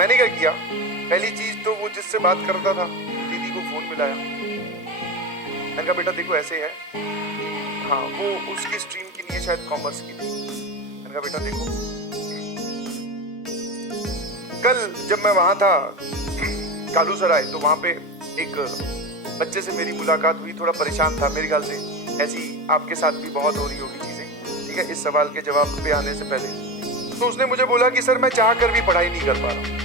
मैंने क्या किया, पहली चीज तो वो जिससे बात करता था दीदी को फोन मिलाया। मैंने कहा बेटा देखो ऐसे है, हाँ वो उसकी स्ट्रीम की नहीं है, शायद कॉमर्स की थी। मैंने कहा बेटा देखो, कल जब मैं वहां था कालू सराय, तो वहां पे एक बच्चे से मेरी मुलाकात हुई, थोड़ा परेशान था, मेरे ख्याल से ऐसी आपके साथ भी बहुत हो रही होगी चीजें, ठीक है, इस सवाल के जवाब पे आने से पहले। तो उसने मुझे बोला कि सर मैं चाह कर भी पढ़ाई नहीं कर पा रहा।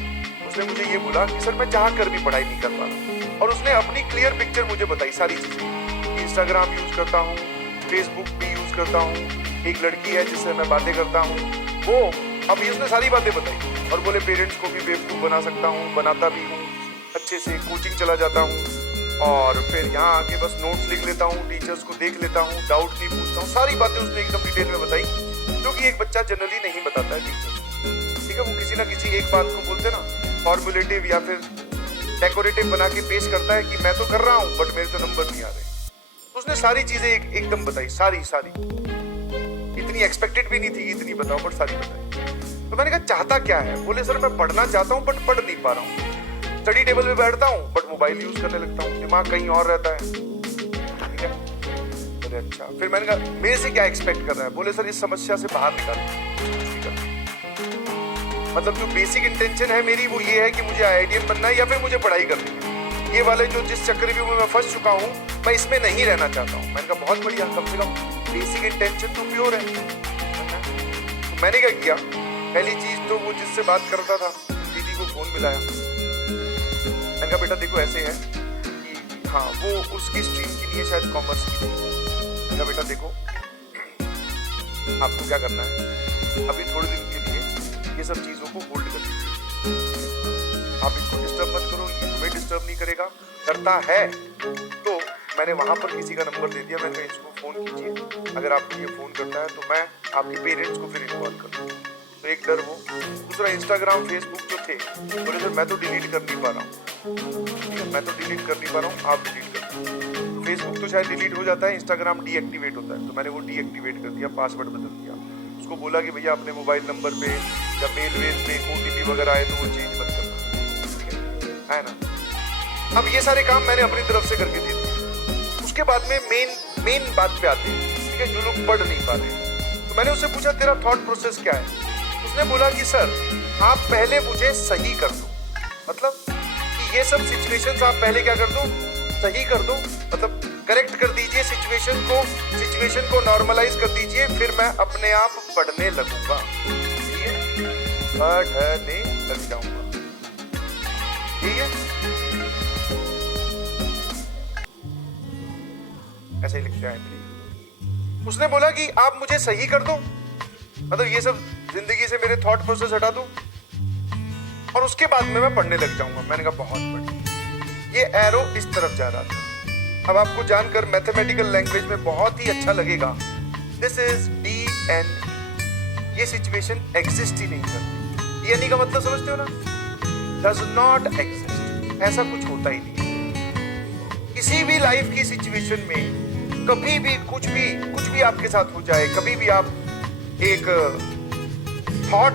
उसने मुझे ये बोला कि सर मैं चाह कर भी पढ़ाई नहीं कर पा रहा। और उसने अपनी क्लियर पिक्चर मुझे बताई, सारी चीजें। इंस्टाग्राम यूज करता हूँ, फेसबुक भी यूज करता हूँ, एक लड़की है जिससे मैं बातें करता हूँ, वो अभी उसने सारी बातें बताई। और बोले पेरेंट्स को भी बेवकूफ बना सकता हूँ, बनाता भी हूँ अच्छे से, कोचिंग चला जाता हूँ और फिर यहाँ आके बस नोट्स लिख लेता हूँ, टीचर्स को देख लेता हूँ, डाउट नहीं पूछता हूँ। सारी बातें उसने एकदम डिटेल में बताई, जो कि एक बच्चा जनरली नहीं बताता है टीचर, ठीक है। वो किसी ना किसी एक बात को बोलते ना फॉर्मुलेटिव या फिर डेकोरेटिव बना के पेश करता है कि मैं तो कर रहा हूँ बट मेरे तो नंबर नहीं आ रहे। तो उसने सारी चीजें एकदम बताई, सारी इतनी एक्सपेक्टेड भी नहीं थी इतनी बताओ, बट सारी बताई। तो मैंने कहा चाहता क्या है? बोले सर मैं पढ़ना चाहता हूँ बट पढ़ नहीं पा रहा हूँ, स्टडी टेबल पे बैठता हूँ बट मोबाइल यूज करने लगता हूँ, दिमाग कहीं और रहता है, ठीक है। बोले अच्छा, फिर मैंने कहा मेरे से क्या एक्सपेक्ट कर रहा है? बोले सर इस समस्या से बाहर निकाल। मतलब जो बेसिक इंटेंशन है मेरी वो ये है कि मुझे आईआईटीएन बनना है या फिर मुझे पढ़ाई करनी है। ये वाले जो जिस चक्रव्यूह में मैं फंस चुका हूँ, मैं इसमें नहीं रहना चाहता हूँ। मैंने कहा बहुत बढ़िया, कम से कम बेसिक इंटेंशन तो प्योर है। तो मैंने क्या किया, पहली चीज तो वो जिससे बात करता था दीदी को फोन मिलाया। मैंने कहा बेटा देखो ऐसे है कि हाँ वो उसकी स्ट्रीम की नहीं है, शायद कॉमर्स की थी। मैंने कहा बेटा देखो, आपको क्या करना है, अभी थोड़े दिन के लिए ये सब चीजों को होल्ड कर दीजिए, आप इनको डिस्टर्ब मत करो, ये तुम्हें डिस्टर्ब नहीं करेगा। करता है तो मैंने वहां पर किसी का नंबर दे दिया, मैंने इसको फोन कीजिए, अगर आपको ये फोन करता है तो मैं आपके पेरेंट्स को फिर इन्वॉल्व कर दूँ। तो एक डर वो, दूसरा इंस्टाग्राम फेसबुक जो थे, बोले सर मैं तो डिलीट कर नहीं पा रहा हूँ, मैं तो डिलीट कर नहीं पा रहा हूँ, आप डिलीट कर दो। फेसबुक तो शायद डिलीट हो जाता है, इंस्टाग्राम डीएक्टिवेट होता है, तो मैंने वो डीएक्टिवेट कर दिया, पासवर्ड बदल दिया। उसको बोला कि भैया अपने मोबाइल नंबर पे या मेल वेल पे ओटीपी वगैरह आए तो वो चेंज मत करना, है ना। अब ये सारे काम मैंने अपनी तरफ से करके दे दिए। उसके बाद में मेन बात पे आते हैं, ठीक है, जो लोग पढ़ नहीं पा रहे हैं। तो मैंने उससे पूछा तेरा थॉट प्रोसेस क्या है? उसने बोला कि सर आप पहले मुझे सही कर दो, मतलब कि ये सब सिचुएशंस आप पहले क्या कर दो, सही कर दो, मतलब करेक्ट कर दीजिए सिचुएशन को नॉर्मलाइज कर दीजिए, फिर मैं अपने आप पढ़ने लगूंगा, ठीक है, पढ़ने लग जाऊंगा, ठीक है। ऐसे ही लिखते हैं। उसने बोला कि आप मुझे सही कर दो, मतलब ये सब जिंदगी से मेरे थॉट प्रोसेस हटा दो और उसके बाद में मैं पढ़ने लग जाऊंगा। मैंने कहा बहुत बढ़िया। ये एरो इस तरफ जा रहा था। अब आपको जानकर मैथमेटिकल लैंग्वेज में बहुत ही अच्छा लगेगा, दिस इज DN। ये सिचुएशन एग्जिस्ट ही नहीं करती। DN का मतलब समझते हो ना, डज नॉट एग्जिस्ट, ऐसा कुछ होता ही नहीं। किसी भी लाइफ की सिचुएशन में कभी भी कुछ भी आपके साथ हो जाए, कभी भी आप एक थॉट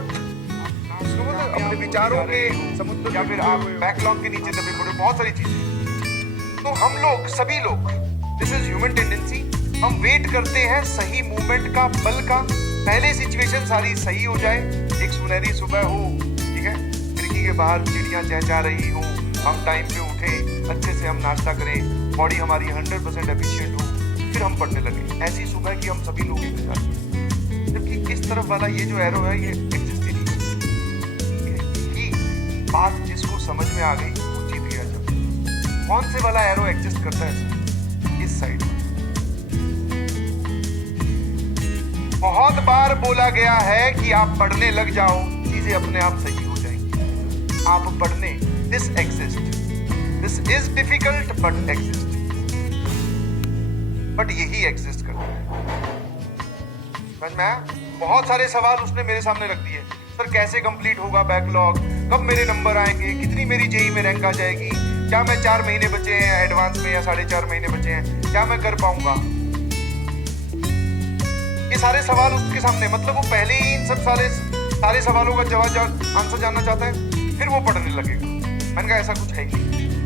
अपने विचारों के समुद्र या फिर आप बैकलॉग के नीचे दबे पड़े, बहुत सारी चीजें। तो हम लोग सभी लोग, दिस इज ह्यूमन टेंडेंसी, हम वेट करते हैं सही मूवमेंट का, पल का, पहले सिचुएशन सारी सही हो जाए, एक सुनहरी सुबह हो, ठीक है, खिड़की के बाहर चिड़ियां चहचहा रही हो, हम टाइम पे उठे, अच्छे से हम नाश्ता करें, बॉडी हमारी 100% एफिशिएंट हो, फिर हम पढ़ने लगे। ऐसी सुबह की हम सभी लोग इंतजार करते हैं। जबकि इस तरफ वाला ये जो एरो है ये एग्जिस्ट ही नहीं है। बात जिसको समझ में आ गई वो जीत गया। जब कौन से वाला एरो एग्जिस्ट करता है? इस साइड। बहुत बार बोला गया है कि आप पढ़ने लग जाओ, चीजें अपने आप सही हो जाएंगी। आप पढ़ने, this exist, this is difficult but exist, but यही एग्जिस्ट करता है। समझ में आया? बहुत सारे सवाल उसने मेरे सामने रख दिए। सर कैसे कंप्लीट होगा बैकलॉग, कब मेरे नंबर आएंगे, कितनी मेरी जेई में रैंक आ जाएगी, क्या मैं 4 महीने बचे हैं एडवांस में या 4.5 महीने बचे हैं, क्या मैं कर पाऊंगा? ये सारे सवाल उसके सामने, मतलब वो पहले ही इन सब सारे सवालों का जवाब आंसर जानना चाहता है। फिर वो पढ़ने लगेगा। मैंने कहा ऐसा कुछ है ही नहीं।